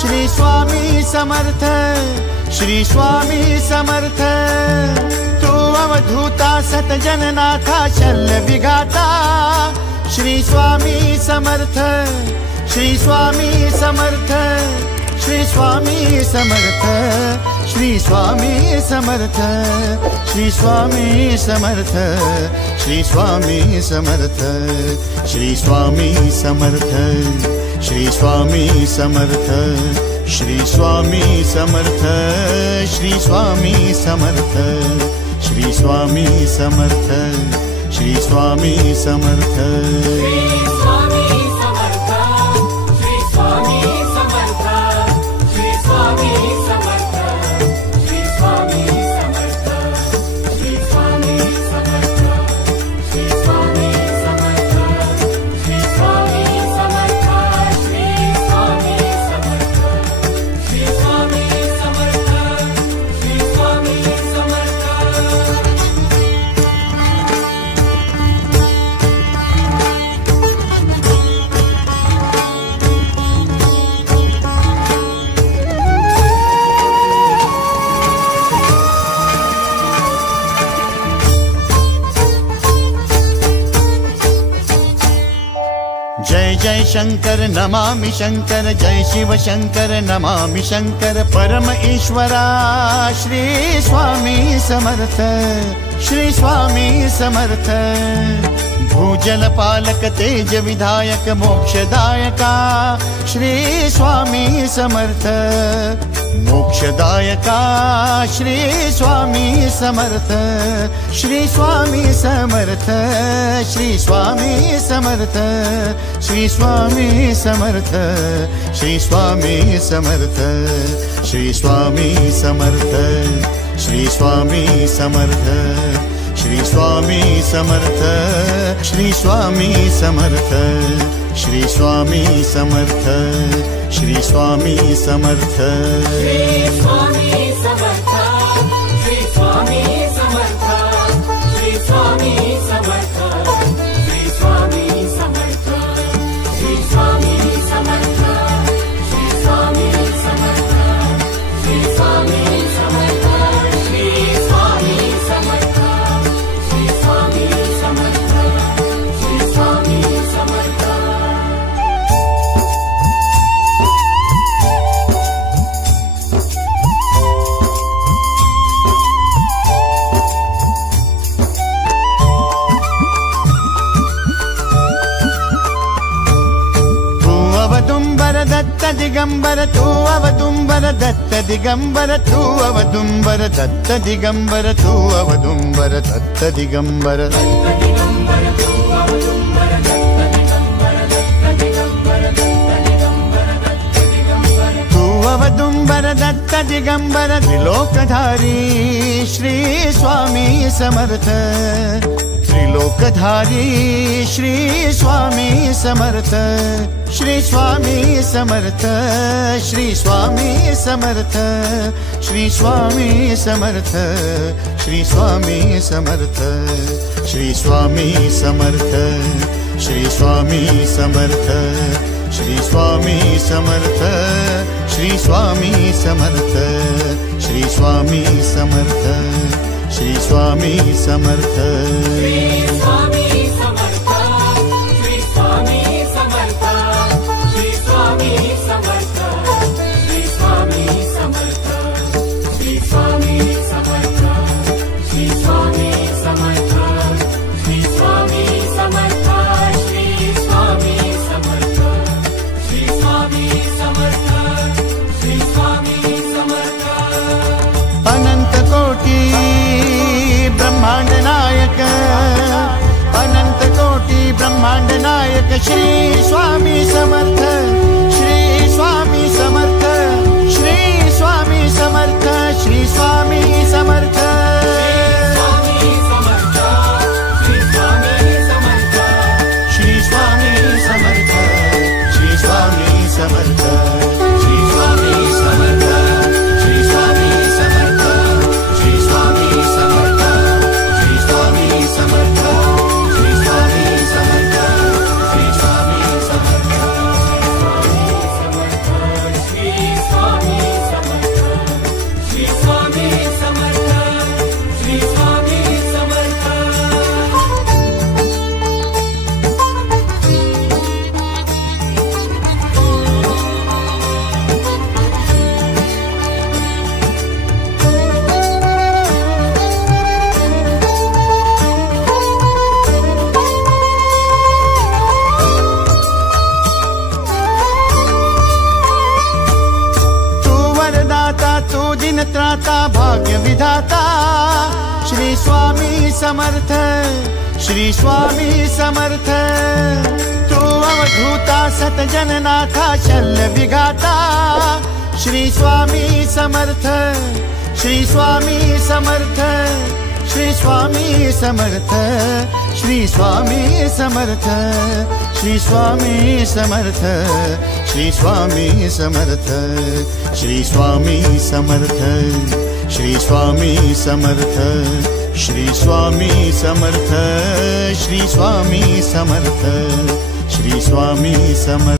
श्री स्वामी समर्थ, श्री स्वामी समर्थ। तू अवधूता सतजननाथा शल्य विघाता, श्री स्वामी समर्थ, श्री स्वामी समर्थ, श्री स्वामी समर्थ, श्री स्वामी समर्थ, श्री स्वामी समर्थ, श्री स्वामी समर्थ, श्री स्वामी समर्थ, श्री स्वामी समर्थ, श्री स्वामी समर्थ, श्री स्वामी समर्थ, श्री स्वामी समर्थ, श्री स्वामी समर्थ। जय शंकर नमामि शंकर, जय शिव शंकर नमामि शंकर। परम ईश्वरा श्री स्वामी समर्थ, श्री स्वामी समर्थ। भूजल पालक तेज विधायक मोक्षदायका, श्री स्वामी समर्थ। मोक्षदायका श्री स्वामी समर्थ, श्री स्वामी समर्थ, श्री स्वामी समर्थ, श्री स्वामी समर्थ, श्री स्वामी समर्थ, श्री स्वामी समर्थ, श्री स्वामी समर्थ, श्री स्वामी समर्थ, श्री स्वामी समर्थ, श्री स्वामी समर्थ, श्री स्वामी समर्थ। श्री स्वामी समर्थ, श्री स्वामी समर्थ, श्री स्वामी समर्थ, श्री स्वामी समर्थ, श्री स्वामी समर्थ, श्री स्वामी समर्थ, श्री स्वामी समर्थ, श्री स्वामी समर्थ, श्री स्वामी समर्थ, श्री स्वामी समर्थ। दत्त दिगंबर तू अवदुंबर दत्त दिगंबर तू अवदुंबर दत्त दिगंबर तू अवदुंबर दत्त दिगंबर। तू अवदुंबर दत्त दिगंबर त्रिलोकधारी श्री स्वामी समर्थ। त्रिलोकधारी श्री स्वामी समर्थ, श्री स्वामी समर्थ, श्री स्वामी समर्थ, श्री स्वामी समर्थ, श्री स्वामी समर्थ, श्री स्वामी समर्थ, श्री स्वामी समर्थ, श्री स्वामी समर्थ, श्री स्वामी समर्थ, श्री स्वामी समर्थ, श्री स्वामी समर्थ। श्री स्वामी समर्थ, श्री स्वामी समर्थ, श्री स्वामी समर्थ, श्री स्वामी समर्थ, श्री स्वामी समर्थ, श्री स्वामी समर्थ, श्री स्वामी समर्थ, श्री स्वामी समर्थ, श्री स्वामी समर्थ, श्री स्वामी समर्थ। अनंत कोटि ब्रह्मांड नायक, अनंत कोटि ब्रह्मांड नायक श्री स्वामी समर्थ, श्री स्वामी समर्थ, श्री स्वामी समर्थ, श्री स्वामी समर्थ। श्री स्वामी समर्थ, श्री स्वामी समर्थ, श्री स्वामी समर्थ, श्री स्वामी समर्थ, श्री स्वामी समर्थ, श्री स्वामी समर्थ, श्री स्वामी समर्थ, श्री स्वामी समर्थ, श्री स्वामी समर्थ, श्री स्वामी समर्थ। दीन त्राता भाग्य विधाता श्री स्वामी समर्थ, श्री स्वामी समर्थ। तू अवधूता सतजननाथा शल्य विघाता श्री स्वामी समर्थ, श्री स्वामी समर्थ, श्री स्वामी समर्थ, श्री स्वामी समर्थ, श्री स्वामी समर्थ, श्री स्वामी समर्थ, श्री स्वामी समर्थ, श्री स्वामी समर्थ, श्री स्वामी समर्थ, श्री स्वामी समर्थ, श्री स्वामी समर्थ।